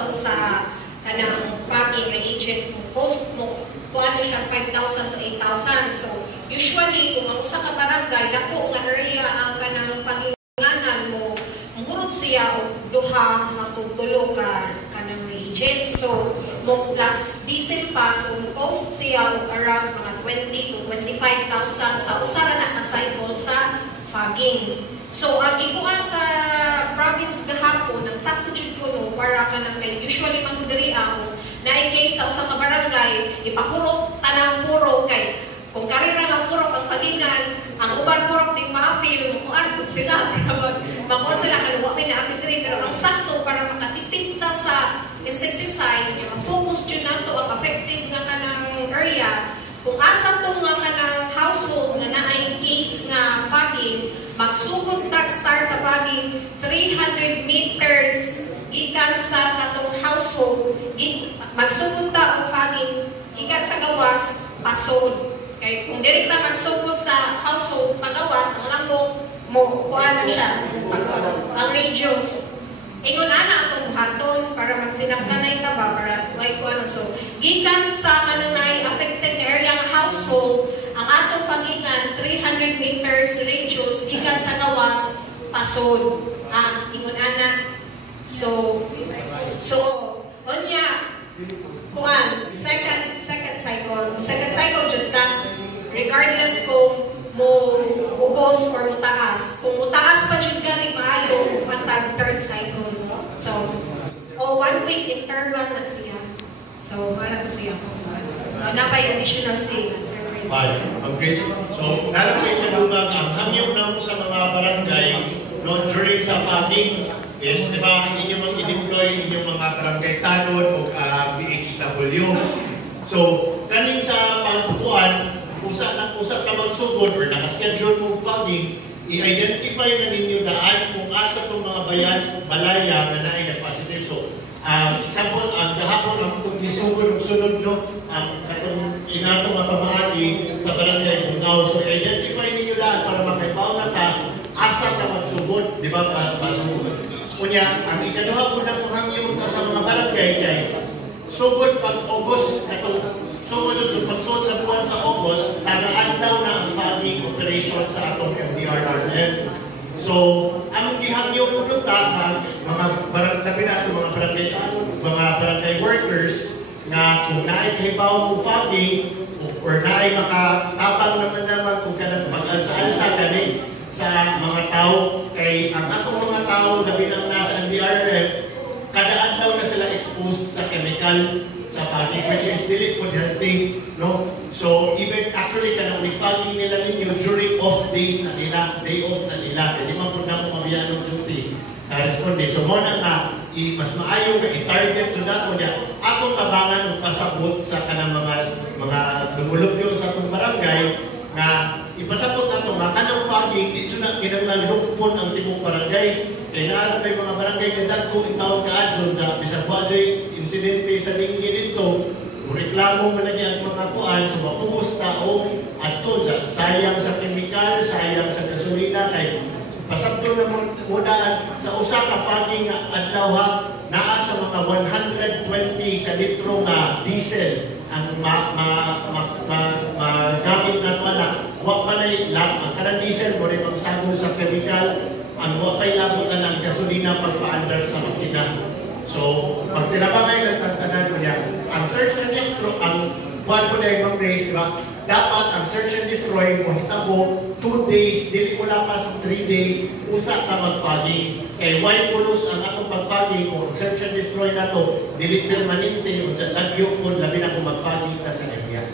baon sa kanang fogging agent mo, post mo, kung ano siya, 5,000 to 8,000. So, usually, kung ang usa ka barangay, dako nga area ang kanang panginganan mo, murot siya o duha hangtod tulo ka kanang agent. So, mo plus diesel pa, so cost siya o around mga 20 to 25,000 sa usara na cycle sa fogging. So, ang ikuan sa province gahapon, ang sakto jud kuno para kanang kay usually man diri ako na case sa usa ka barangay ipahurot tanang puro kay kung karira nga puro ang fagingan, ang uban puro ding maapil kung ano sila magkuha sila kanuwa may naapil diri pero ang sakto para makatipid ta sa insecticide nga focus jud nato ang effective nga kanang area. Kung asa to nga kanang household nga naay case nga fogging, magsugod tag start sa fogging 300 meters gikan sa katong household, magsugod ta og fogging gikan sa gawas pasod. Kay kung direkta magsugod sa household pagawas ang lamok mo kuan siya pagawas ang radius. Ingon ana atong buhaton para magsinabtan na itaba para way kuan so gikan sa kanunay affected area nga household ang atong fagingan 300 meters radius gikan sa gawas pasod. Ingon ana. So onya kuan second cycle jud ta regardless kung mo ubos or mutaas. Kung mutaas pa jud gani maayo patag third cycle. So 1 week in third one na siya. So para to siya. Napay additional savings. Okay. So nalapay na lumag ang hangyo na mo sa mga barangay no during sa fogging is di ba inyong i-deploy inyong mga barangay tanod o BHW. So kaning sa pagtutuan usa ka magsugod or naka-schedule mo fogging, i-identify na ninyo daan kung asa itong mga balaya na naay na-positive. So, example, ang kahapon ang kung isugod ng sunod, no, ang katong inatong mapamahagi sa barangay Bungaw. So, i-identify ninyo daan para makaibaw na ta, asa ka magsugod, di ba, pasugod. Kunya, ang ikaduha po na kung hangyo sa mga barangay kay sugod pag-August, sugod yung pagsugod sa buwan sa August, tagaan daw na ang fogging operation sa atong MDRRM. So, ang gihangyo po nung mga barangay workers nga kung naay kahibaw mo fogging or naay makatabang naman kung kanang mag-alsa-alsa gani sa mga tao kay ang atong mga tao gabi lang nasa MDRRM kada adlaw na sila exposed sa chemical sa fogging, which is dili po healthy, no? So, even actually, kanang fogging nila ninyo during off days na nila, day off na nila, hindi man po na po mabiyan ng duty responde. So, muna nga, mas maayo nga i-target to na po niya, atong tabangan o pasabot sa kanang mga lumulubyo sa atong barangay, nga ipasabot na ito nga, kanang fogging, dito na kinanglan hukpon ang timong barangay. Kaya na may mga barangay na kung itawag ka adson sa bisag wajoy insidente sa linggi dito, reklamo man lagi ang mga kuan, so mapugos tao at to sayang sa chemical, sayang sa gasolina, kay pasabto na muna sa usa ka fogging adlaw ha, naa sa mga 120 ka litro nga diesel ang magamit na pala. Wa pa na ang kanang diesel mo rin magsagol sa chemical, ang wapay labot na ng gasolina pagpa-under sa makina. So, pag tinabangay lang tantanan ko niya, ang search and destroy, ang buwan ko na yung race, diba? Dapat ang search and destroy mo hitabo 2 days, dili mo lapas 3 days, usa ka mag-fogging. Kay why pulos ang atong pag-fogging o search and destroy na to, dili permanente, o sa lagyo ko, labi na kung mag-fogging ta sa area.